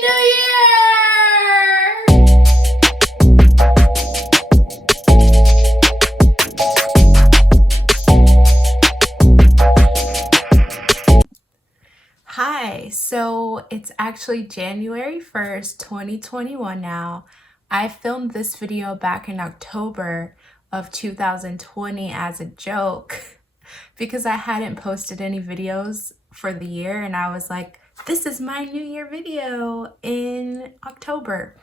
New Year! Hi, so it's actually January 1st, 2021 now. I filmed this video back in October of 2020 as a joke because I hadn't posted any videos for the year, and I was like, this is my New Year video in October.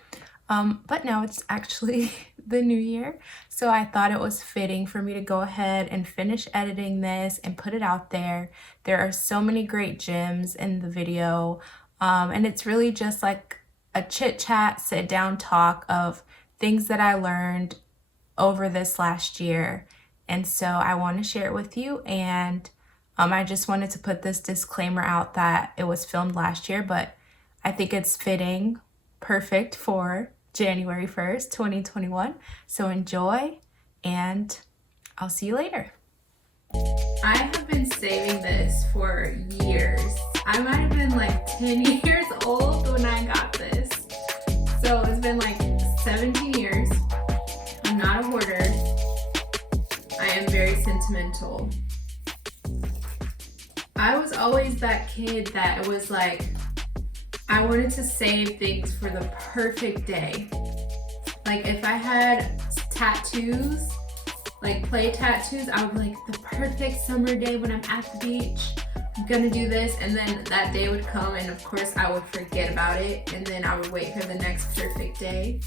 But now it's actually the new year, so I thought it was fitting for me to go ahead and finish editing this and put it out there. There are so many great gems in the video, and it's really just like a chit chat, sit down talk of things that I learned over this last year. And so I want to share it with you, and I just wanted to put this disclaimer out that it was filmed last year, but I think it's fitting, perfect for January 1st, 2021. So enjoy, and I'll see you later. I have been saving this for years. I might have been like 10 years old when I got this. So it's been like 17 years. I'm not a hoarder. I am very sentimental. I was always that kid that was like, I wanted to save things for the perfect day. Like if I had tattoos, like play tattoos, I would be like, the perfect summer day when I'm at the beach, I'm gonna do this. And then that day would come, and of course I would forget about it, and then I would wait for the next perfect day.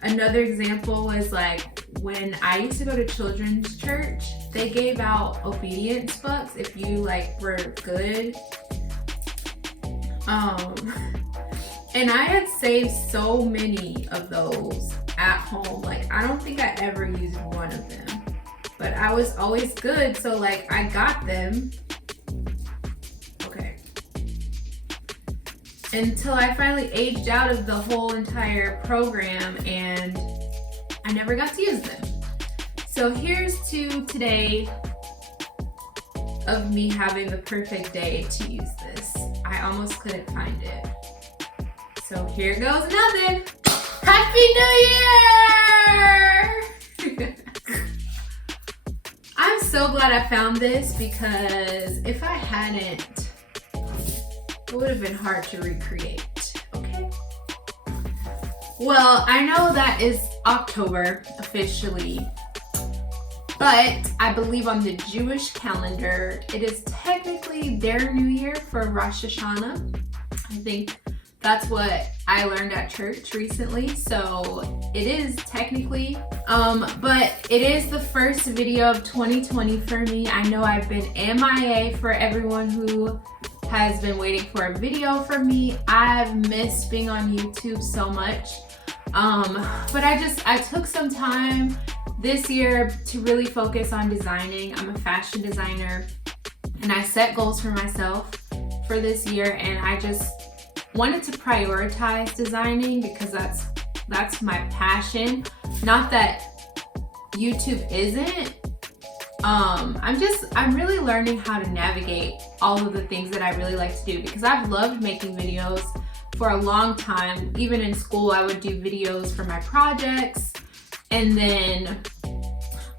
Another example was like when I used to go to children's church, they gave out obedience books if you like were good. And I had saved so many of those at home. Like I don't think I ever used one of them, but I was always good, so like I got them. Okay. Until I finally aged out of the whole entire program and I never got to use them. So here's to today of me having the perfect day to use this. I almost couldn't find it. So here goes nothing. Happy New Year! I'm so glad I found this, because if I hadn't, it would have been hard to recreate, okay? Well, I know that is October officially, but I believe on the Jewish calendar, it is technically their new year for Rosh Hashanah. I think that's what I learned at church recently, so it is technically, but it is the first video of 2020 for me. I know I've been MIA for everyone who has been waiting for a video from me. I've missed being on YouTube so much, but I took some time this year to really focus on designing. I'm a fashion designer, and I set goals for myself for this year, and I just wanted to prioritize designing because that's my passion. Not that YouTube isn't. I'm really learning how to navigate all of the things that I really like to do, because I've loved making videos for a long time. Even in school, I would do videos for my projects, and then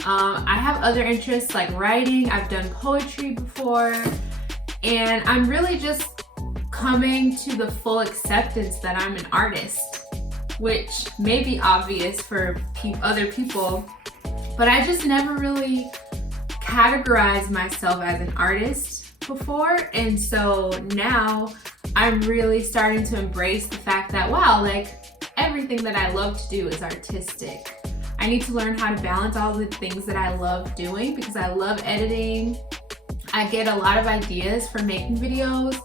I have other interests like writing. I've done poetry before, and I'm really just coming to the full acceptance that I'm an artist, which may be obvious for other people, but I just never really categorized myself as an artist before. And so now I'm really starting to embrace the fact that, wow, like everything that I love to do is artistic. I need to learn how to balance all the things that I love doing, because I love editing. I get a lot of ideas for making videos.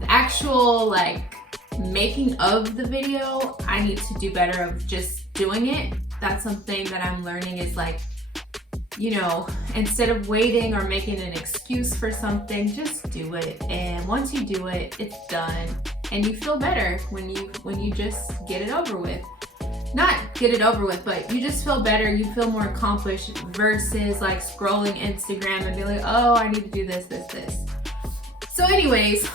The actual like making of the video, I need to do better of just doing it. That's something that I'm learning, is like, you know, instead of waiting or making an excuse for something, just do it. And once you do it, it's done, and you feel better when you just get it over with. Not get it over with, but you just feel better. You feel more accomplished versus like scrolling Instagram and be like, oh, I need to do this. So anyways,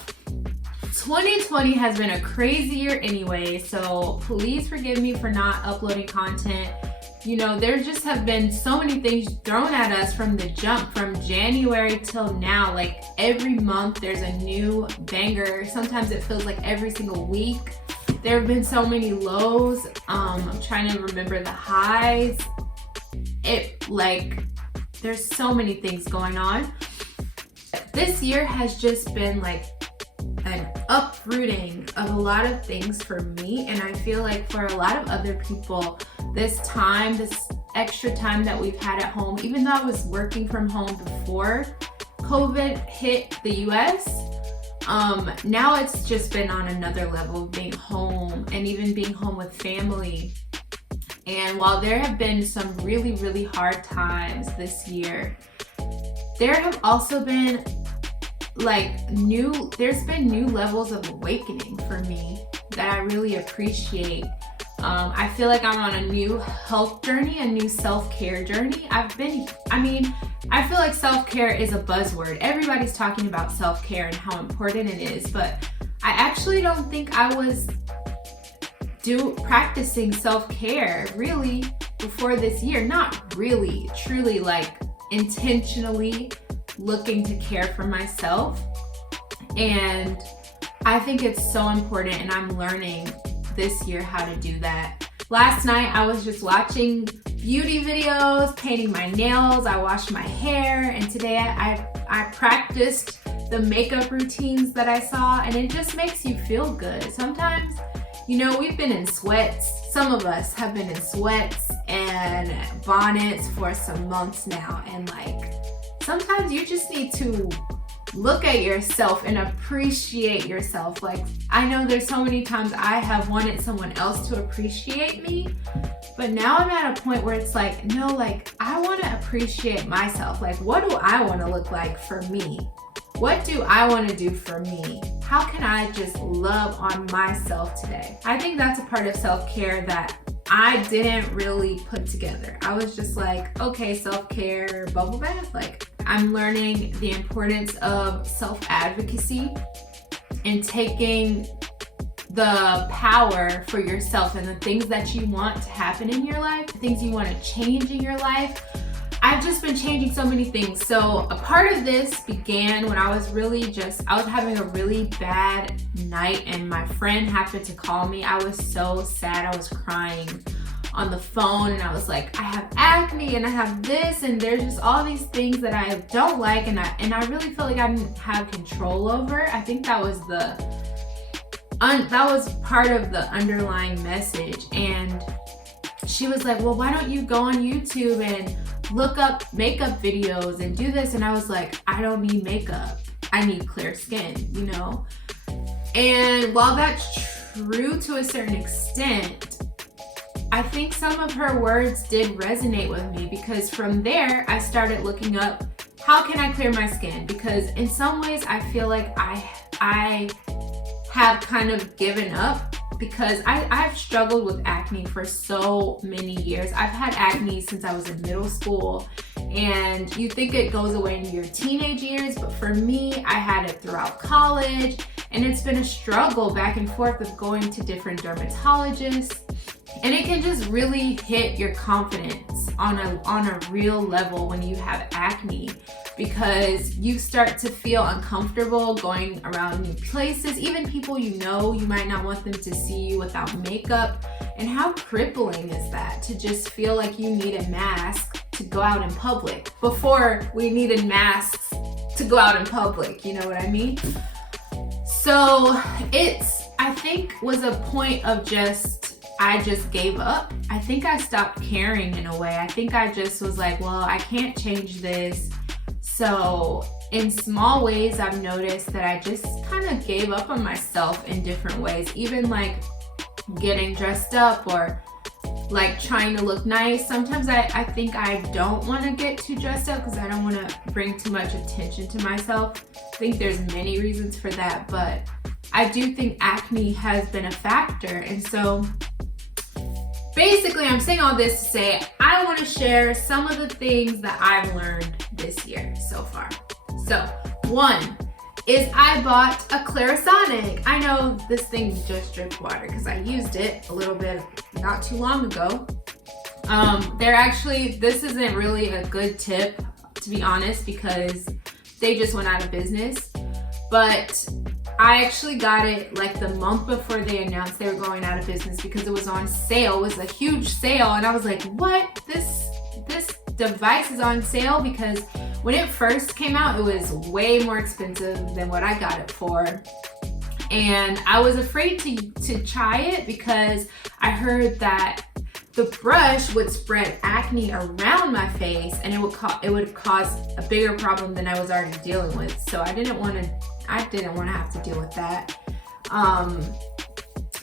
2020 has been a crazy year anyway, so please forgive me for not uploading content. You know, there just have been so many things thrown at us from the jump, from January till now. Like every month there's a new banger. Sometimes it feels like every single week. There have been so many lows. I'm trying to remember the highs. There's so many things going on. This year has just been like an uprooting of a lot of things for me, and I feel like for a lot of other people, this extra time that we've had at home, even though I was working from home before COVID hit the US, now it's just been on another level of being home and even being home with family. And while there have been some really, really hard times this year, there have also been there's been new levels of awakening for me that I really appreciate. I feel like I'm on a new health journey, a new self-care journey. I feel like self-care is a buzzword. Everybody's talking about self-care and how important it is, but I actually don't think I was practicing self-care really before this year. Not really, truly, like intentionally looking to care for myself. And I think it's so important, and I'm learning this year how to do that. Last night I was just watching beauty videos, painting my nails, I washed my hair, and today I practiced the makeup routines that I saw, and it just makes you feel good. Sometimes, you know, we've been in sweats. Some of us have been in sweats and bonnets for some months now, and sometimes you just need to look at yourself and appreciate yourself. Like, I know there's so many times I have wanted someone else to appreciate me, but now I'm at a point where it's like, no, I want to appreciate myself. Like, what do I want to look like for me? What do I want to do for me? How can I just love on myself today? I think that's a part of self-care that I didn't really put together. I was just like, okay, self-care, bubble bath. I'm learning the importance of self-advocacy and taking the power for yourself and the things that you want to happen in your life, the things you want to change in your life. I've just been changing so many things. So a part of this began when I was having a really bad night, and my friend happened to call me. I was so sad. I was crying on the phone, and I was like, I have acne and I have this, and there's just all these things that I don't like, and I really felt like I didn't have control over. I think that was part of the underlying message. And she was like, well, why don't you go on YouTube and look up makeup videos and do this? And I was like, I don't need makeup. I need clear skin, you know? And while that's true to a certain extent, I think some of her words did resonate with me, because from there I started looking up, how can I clear my skin? Because in some ways I feel like I have kind of given up, because I've struggled with acne for so many years. I've had acne since I was in middle school, and you think it goes away in your teenage years, but for me, I had it throughout college, and it's been a struggle back and forth of going to different dermatologists. And it can just really hit your confidence on a real level when you have acne, because you start to feel uncomfortable going around new places. Even people you know, you might not want them to see you without makeup. And how crippling is that, to just feel like you need a mask to go out in public? Before, we needed masks to go out in public, you know what I mean? So I think was a point of I just gave up. I think I stopped caring in a way. I think I just was like, well, I can't change this. So in small ways, I've noticed that I just kind of gave up on myself in different ways, even getting dressed up or trying to look nice. Sometimes I think I don't want to get too dressed up because I don't want to bring too much attention to myself. I think there's many reasons for that, but I do think acne has been a factor. And so basically, I'm saying all this to say I want to share some of the things that I've learned this year so far. So, 1, is I bought a Clarisonic. I know this thing just dripped water because I used it a little bit not too long ago. This isn't really a good tip, to be honest, because they just went out of business. But I actually got it like the month before they announced they were going out of business because it was on sale. It was a huge sale, and I was like, what? This device is on sale? Because when it first came out, it was way more expensive than what I got it for. And I was afraid to try it because I heard that the brush would spread acne around my face, and it would cause a bigger problem than I was already dealing with. So I didn't want to have to deal with that.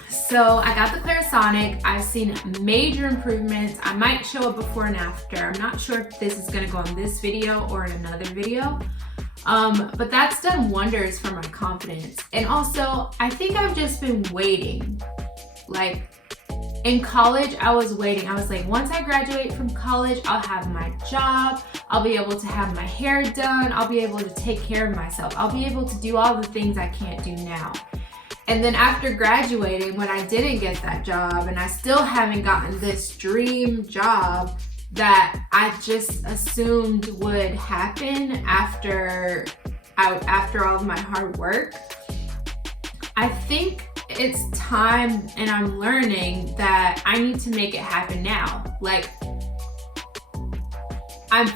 So I got the Clarisonic. I've seen major improvements. I might show a before and after. I'm not sure if this is gonna go in this video or in another video. But that's done wonders for my confidence. And also, I think I've just been waiting. Like, in college, I was waiting. I was like, once I graduate from college, I'll have my job. I'll be able to have my hair done. I'll be able to take care of myself. I'll be able to do all the things I can't do now. And then after graduating, when I didn't get that job and I still haven't gotten this dream job that I just assumed would happen after all of my hard work, I think it's time, and I'm learning that I need to make it happen now. Like,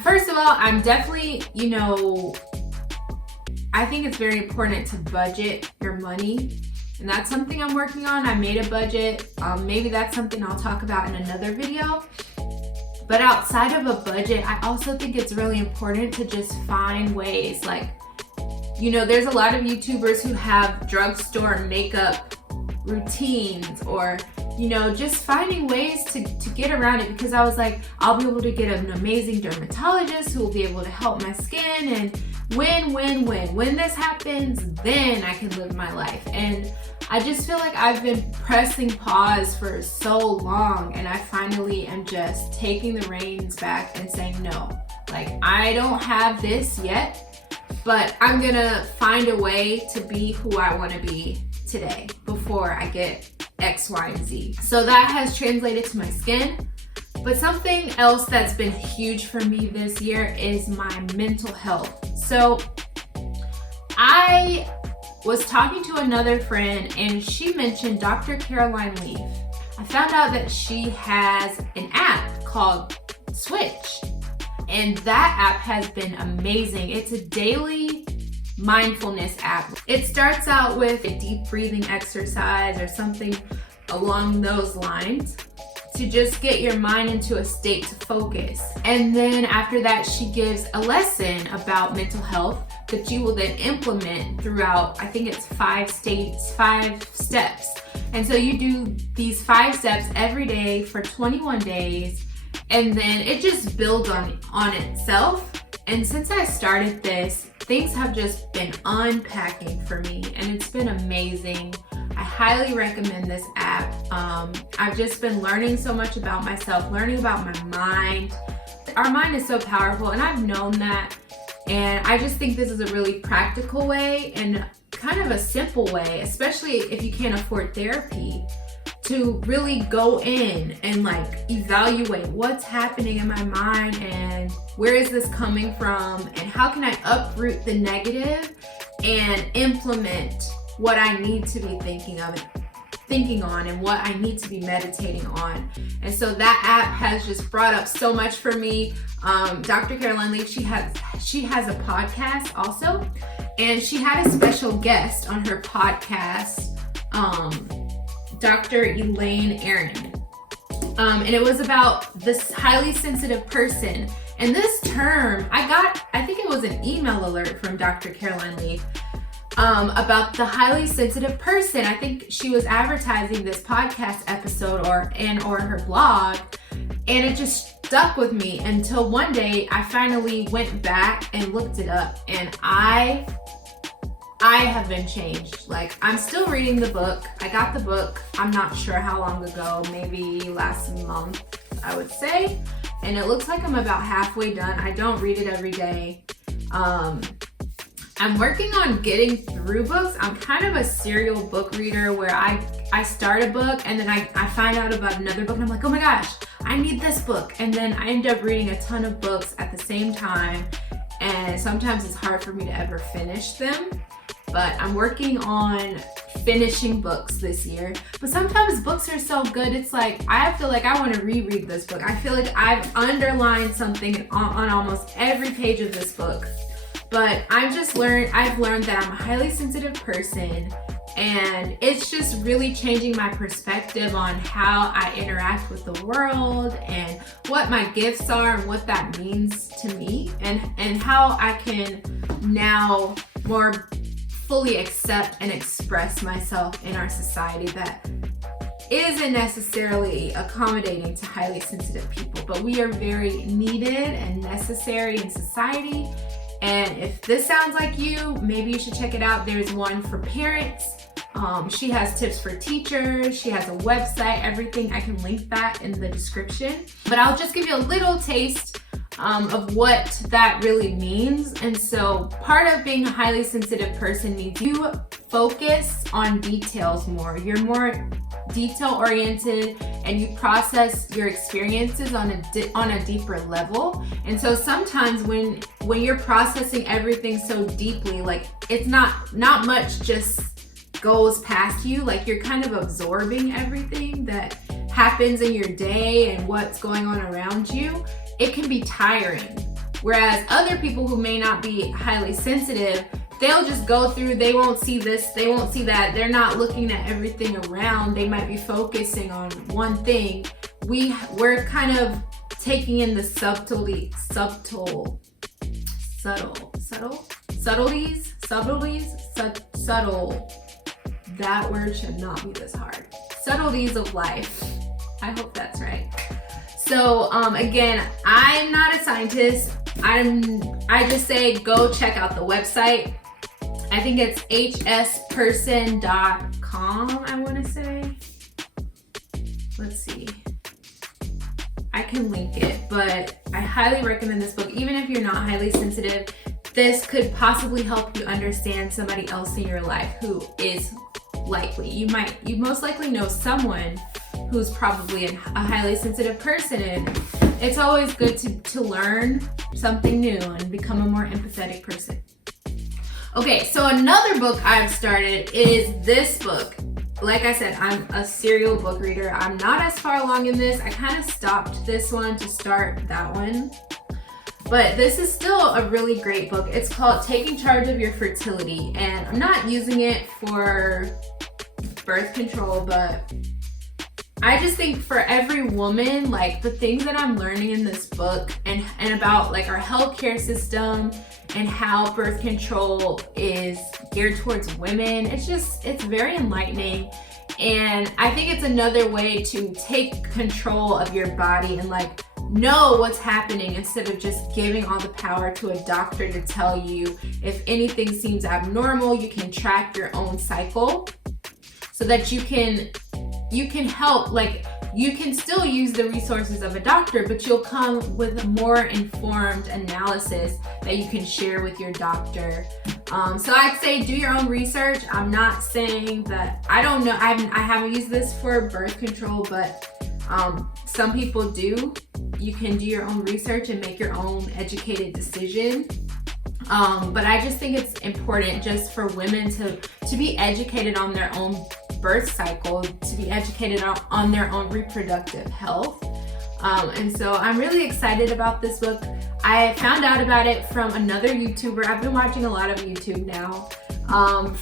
first of all, I'm definitely, I think it's very important to budget your money. And that's something I'm working on. I made a budget. Maybe that's something I'll talk about in another video. But outside of a budget, I also think it's really important to just find ways. Like, there's a lot of YouTubers who have drugstore makeup routines, or, just finding ways to get around it, because I was like, I'll be able to get an amazing dermatologist who will be able to help my skin, and when this happens, then I can live my life. And I just feel like I've been pressing pause for so long, and I finally am just taking the reins back and saying, no, like, I don't have this yet, but I'm gonna find a way to be who I want to be today before I get X, Y, and Z. So that has translated to my skin. But something else that's been huge for me this year is my mental health. So I was talking to another friend, and she mentioned Dr. Caroline Leaf. I found out that she has an app called Switch, and that app has been amazing. It's a daily mindfulness app. It starts out with a deep breathing exercise or something along those lines to just get your mind into a state to focus. And then after that, she gives a lesson about mental health that you will then implement throughout, I think it's 5 steps. And so you do these 5 steps every day for 21 days, and then it just builds on itself. And since I started this, things have just been unpacking for me, and it's been amazing. I highly recommend this app. I've just been learning so much about myself, learning about my mind. Our mind is so powerful, and I've known that. And I just think this is a really practical way and kind of a simple way, especially if you can't afford therapy, to really go in and like evaluate what's happening in my mind and where is this coming from, and how can I uproot the negative and implement what I need to be thinking on and what I need to be meditating on. And so that app has just brought up so much for me. Dr. Caroline Leaf, she has a podcast also, and she had a special guest on her podcast, Dr. Elaine Aaron. And it was about this highly sensitive person. And this term, I think it was an email alert from Dr. Caroline Leaf about the highly sensitive person. I think she was advertising this podcast episode or her blog, and it just stuck with me until one day I finally went back and looked it up, and I have been changed. Like, I'm still reading the book. I got the book, I'm not sure how long ago, maybe last month, I would say. And it looks like I'm about halfway done. I don't read it every day. I'm working on getting through books. I'm kind of a serial book reader where I start a book and then I find out about another book and I'm like, oh my gosh, I need this book. And then I end up reading a ton of books at the same time. And sometimes it's hard for me to ever finish them. But I'm working on finishing books this year. But sometimes books are so good, it's like, I feel like I want to reread this book. I feel like I've underlined something on almost every page of this book. But I've learned that I'm a highly sensitive person, and it's just really changing my perspective on how I interact with the world and what my gifts are and what that means to me, and how I can now more fully accept and express myself in our society that isn't necessarily accommodating to highly sensitive people, but we are very needed and necessary in society. And if this sounds like you, maybe you should check it out. There's one for parents. She has tips for teachers. She has a website, everything. I can link that in the description. But I'll just give you a little taste of what that really means. And so part of being a highly sensitive person means you focus on details more. You're more detail oriented and you process your experiences on a deeper level. And so sometimes when you're processing everything so deeply, like it's not much just goes past you. Like you're kind of absorbing everything that happens in your day and what's going on around you. It can be tiring. Whereas other people who may not be highly sensitive, they'll just go through, they won't see this, they won't see that. They're not looking at everything around. They might be focusing on one thing. We're kind of taking in the subtleties. That word should not be this hard. Subtleties of life. I hope that's right. So again, I'm not a scientist. I just say go check out the website. I think it's hsperson.com, I want to say. Let's see. I can link it, but I highly recommend this book. Even if you're not highly sensitive, this could possibly help you understand somebody else in your life who is likely. You most likely know someone who's probably a highly sensitive person, and it's always good to learn something new and become a more empathetic person. Okay, so another book I've started is this book. Like I said, I'm a serial book reader. I'm not as far along in this. I kind of stopped this one to start that one. But this is still a really great book. It's called Taking Charge of Your Fertility. And I'm not using it for birth control, but I just think for every woman, like the things that I'm learning in this book and about like our healthcare system and how birth control is geared towards women, it's very enlightening. And I think it's another way to take control of your body and like know what's happening instead of just giving all the power to a doctor to tell you if anything seems abnormal. You can track your own cycle so that you can help, like you can still use the resources of a doctor, but you'll come with a more informed analysis that you can share with your doctor. So I'd say do your own research. I'm not saying that, I don't know, I haven't used this for birth control, but some people do. You can do your own research and make your own educated decision. But I just think it's important just for women to be educated on their own birth cycle, to be educated on their own reproductive health. And so I'm really excited about this book. I found out about it from another YouTuber. I've been watching a lot of YouTube now.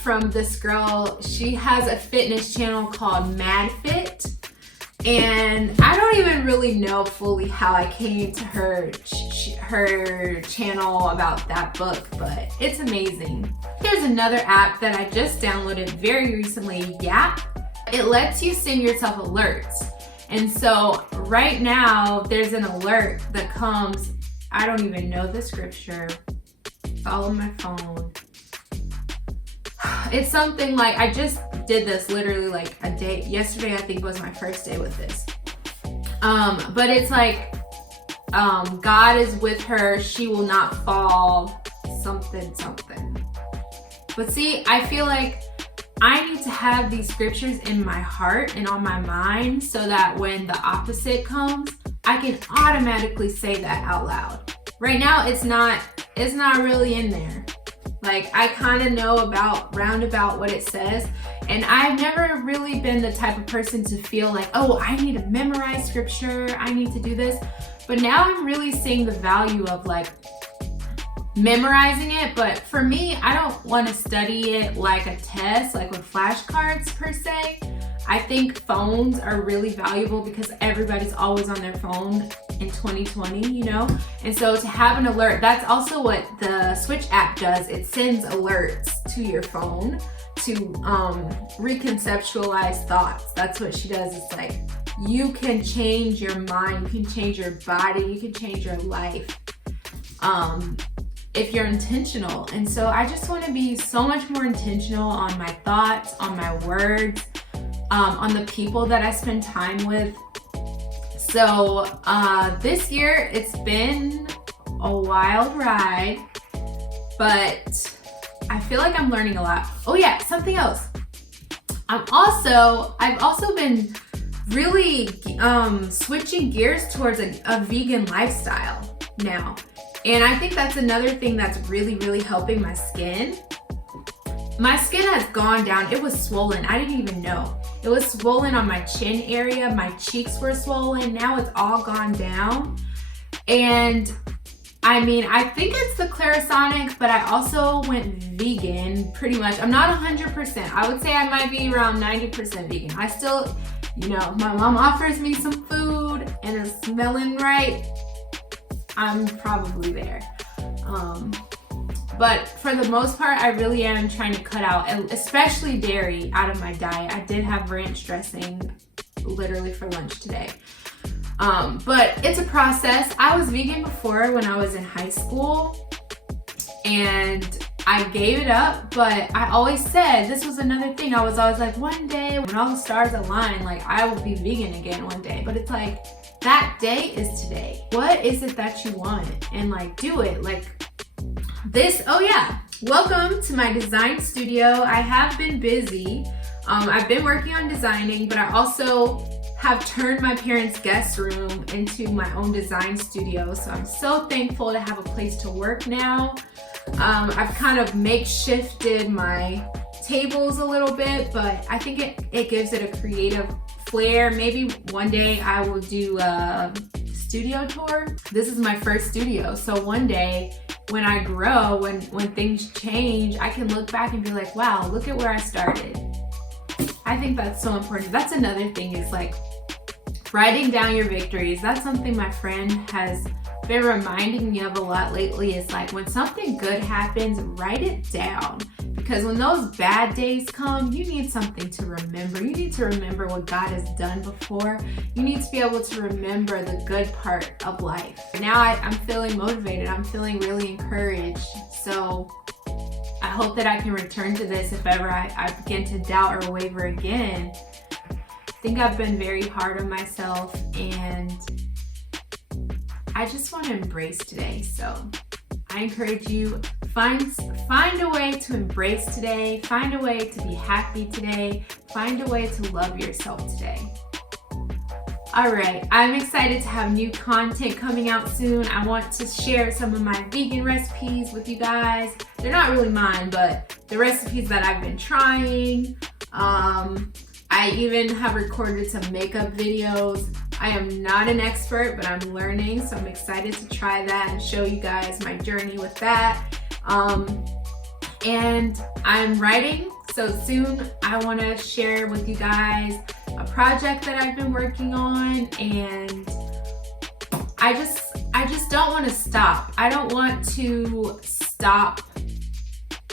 From this girl, she has a fitness channel called MadFit. And I don't even really know fully how I came to her channel about that book, but it's amazing. Here's another app that I just downloaded very recently, Yap. It lets you send yourself alerts. And so right now there's an alert that comes, I don't even know the scripture, it's all on my phone. It's something like, I just did this literally like a day, yesterday I think was my first day with this. But it's like, God is with her, she will not fall, something. But see, I feel like I need to have these scriptures in my heart and on my mind so that when the opposite comes, I can automatically say that out loud. Right now, it's not really in there. Like, I kind of know roundabout what it says, and I've never really been the type of person to feel like, oh, I need to memorize scripture, I need to do this. But now I'm really seeing the value of like memorizing it. But for me, I don't want to study it like a test, like with flashcards per se. I think phones are really valuable because everybody's always on their phone in 2020, you know? And so to have an alert, that's also what the Switch app does. It sends alerts to your phone to reconceptualize thoughts. That's what she does. It's like, you can change your mind, you can change your body, you can change your life if you're intentional. And so I just want to be so much more intentional on my thoughts, on my words, on the people that I spend time with. So this year it's been a wild ride, but I feel like I'm learning a lot. Oh yeah, something else. I've also been really switching gears towards a vegan lifestyle now. And I think that's another thing that's really, really helping my skin. My skin has gone down. It was swollen. I didn't even know. It was swollen on my chin area. My cheeks were swollen. Now it's all gone down. And I mean, I think it's the Clarisonic, but I also went vegan pretty much. I'm not 100%. I would say I might be around 90% vegan. I still, you know, my mom offers me some food and it's smelling right, I'm probably there. But for the most part, I really am trying to cut out, especially dairy, out of my diet. I did have ranch dressing literally for lunch today. But it's a process. I was vegan before when I was in high school and I gave it up, but I always said, this was another thing. I was always like, one day when all the stars align, like I will be vegan again one day. But it's like, that day is today. What is it that you want? And like, do it. Like this, oh yeah. Welcome to my design studio. I have been busy. I've been working on designing, but I also have turned my parents' guest room into my own design studio. So I'm so thankful to have a place to work now. I've kind of makeshifted my tables a little bit, but I think it gives it a creative flair. Maybe one day I will do a studio tour. This is my first studio. So one day when I grow, when things change, I can look back and be like, wow, look at where I started. I think that's so important. That's another thing, is like writing down your victories. That's something my friend has been reminding me of a lot lately. Is like, when something good happens, write it down. Because when those bad days come, you need something to remember. You need to remember what God has done before. You need to be able to remember the good part of life. Now I'm feeling motivated. I'm feeling really encouraged. So I hope that I can return to this if ever I begin to doubt or waver again. I think I've been very hard on myself, and I just want to embrace today. So I encourage you, find a way to embrace today, find a way to be happy today, find a way to love yourself today. All right, I'm excited to have new content coming out soon. I want to share some of my vegan recipes with you guys. They're not really mine, but the recipes that I've been trying. I even have recorded some makeup videos. I am not an expert, but I'm learning, so I'm excited to try that and show you guys my journey with that. And I'm writing, so soon I want to share with you guys a project that I've been working on, and I just don't want to stop. I don't want to stop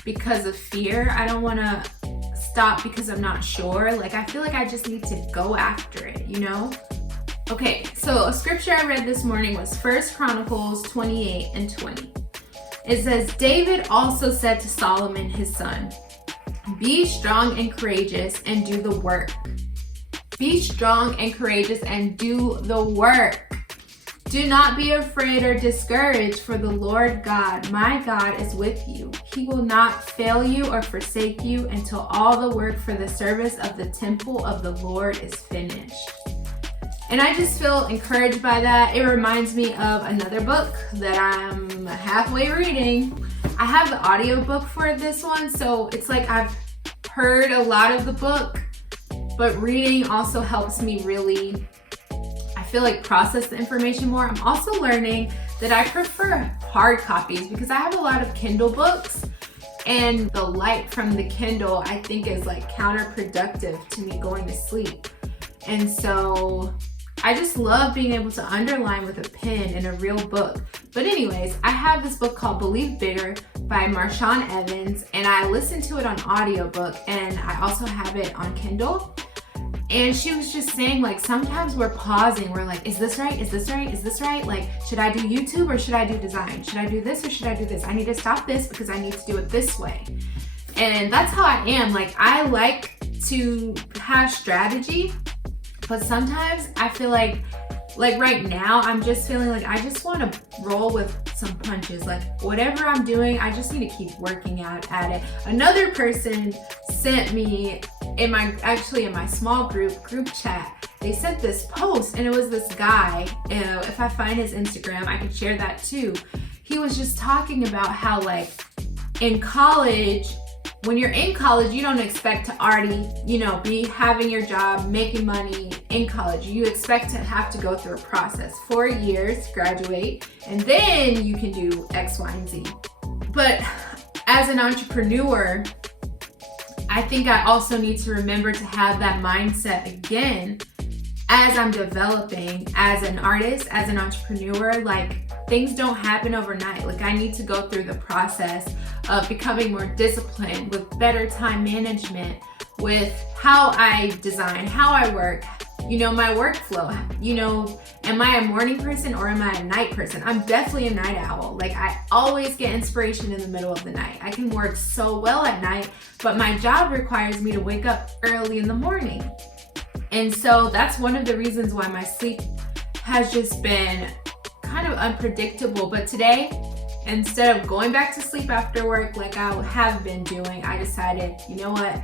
because of fear. I don't want to stop because I'm not sure. Like, I feel like I just need to go after it, you know? Okay, so a scripture I read this morning was 1 Chronicles 28 and 20. It says, David also said to Solomon his son, be strong and courageous and do the work. Be strong and courageous and do the work. Do not be afraid or discouraged, for the Lord God, my God, is with you. He will not fail you or forsake you until all the work for the service of the temple of the Lord is finished. And I just feel encouraged by that. It reminds me of another book that I'm halfway reading. I have the audiobook for this one, so it's like I've heard a lot of the book, but reading also helps me really, I feel like, process the information more. I'm also learning that I prefer hard copies because I have a lot of Kindle books, and the light from the Kindle I think is like counterproductive to me going to sleep. And so I just love being able to underline with a pen in a real book. But anyways, I have this book called Believe Bigger by Marshawn Evans, and I listened to it on audiobook, and I also have it on Kindle. And she was just saying, like, sometimes we're pausing. We're like, is this right? Is this right? Is this right? Like, should I do YouTube or should I do design? Should I do this or should I do this? I need to stop this because I need to do it this way. And that's how I am. Like, I like to have strategy, but sometimes I feel like right now, I'm just feeling like I just want to roll with some punches. Like, whatever I'm doing, I just need to keep working out at it. Another person sent me in my small group chat, they sent this post, and it was this guy. If I find his Instagram, I can share that too. He was just talking about how, like, in college, when you're in college, you don't expect to already, be having your job, making money in college. You expect to have to go through a process, 4 years, graduate, and then you can do X, Y, and Z. But as an entrepreneur, I think I also need to remember to have that mindset again as I'm developing as an artist, as an entrepreneur. Like, things don't happen overnight. Like, I need to go through the process of becoming more disciplined, with better time management, with how I design, how I work, my workflow. Am I a morning person or am I a night person? I'm definitely a night owl. Like, I always get inspiration in the middle of the night. I can work so well at night, but my job requires me to wake up early in the morning. And so that's one of the reasons why my sleep has just been kind of unpredictable. But today, instead of going back to sleep after work like I have been doing, I decided, you know what?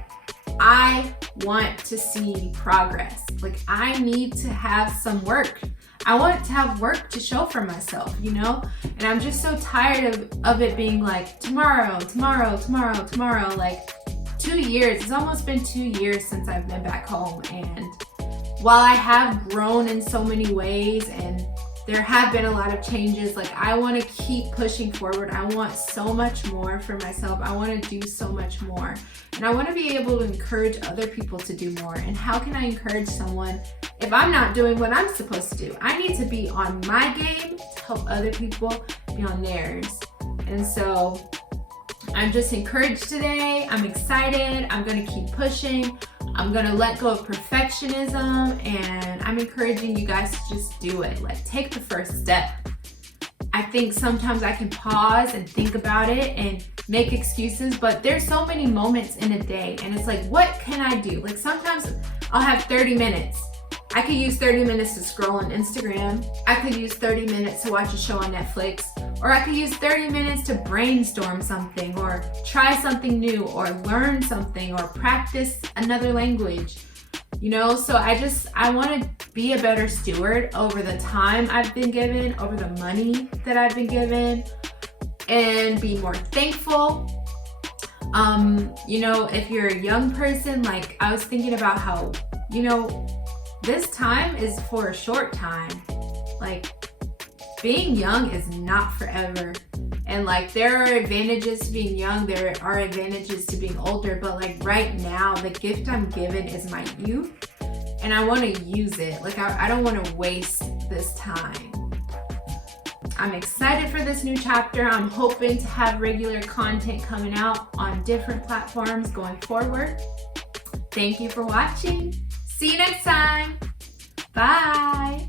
I want to see progress. Like, I need to have some work. I want to have work to show for myself, And I'm just so tired of it being like tomorrow. Like, 2 years. It's almost been 2 years since I've been back home. And while I have grown in so many ways and there have been a lot of changes, like, I want to keep pushing forward. I want so much more for myself. I want to do so much more. And I want to be able to encourage other people to do more. And how can I encourage someone if I'm not doing what I'm supposed to do? I need to be on my game to help other people be on theirs. And so I'm just encouraged today. I'm excited. I'm going to keep pushing. I'm going to let go of perfectionism, and I'm encouraging you guys to just do it. Like, take the first step. I think sometimes I can pause and think about it and make excuses, but there's so many moments in a day, and it's like, what can I do? Like, sometimes I'll have 30 minutes. I could use 30 minutes to scroll on Instagram. I could use 30 minutes to watch a show on Netflix. Or I could use 30 minutes to brainstorm something, or try something new, or learn something, or practice another language. So I want to be a better steward over the time I've been given, over the money that I've been given, and be more thankful. If you're a young person, like, I was thinking about how, this time is for a short time. Like, being young is not forever. And like, there are advantages to being young, there are advantages to being older, but like, right now, the gift I'm given is my youth, and I want to use it. Like, I don't want to waste this time. I'm excited for this new chapter. I'm hoping to have regular content coming out on different platforms going forward. Thank you for watching. See you next time. Bye.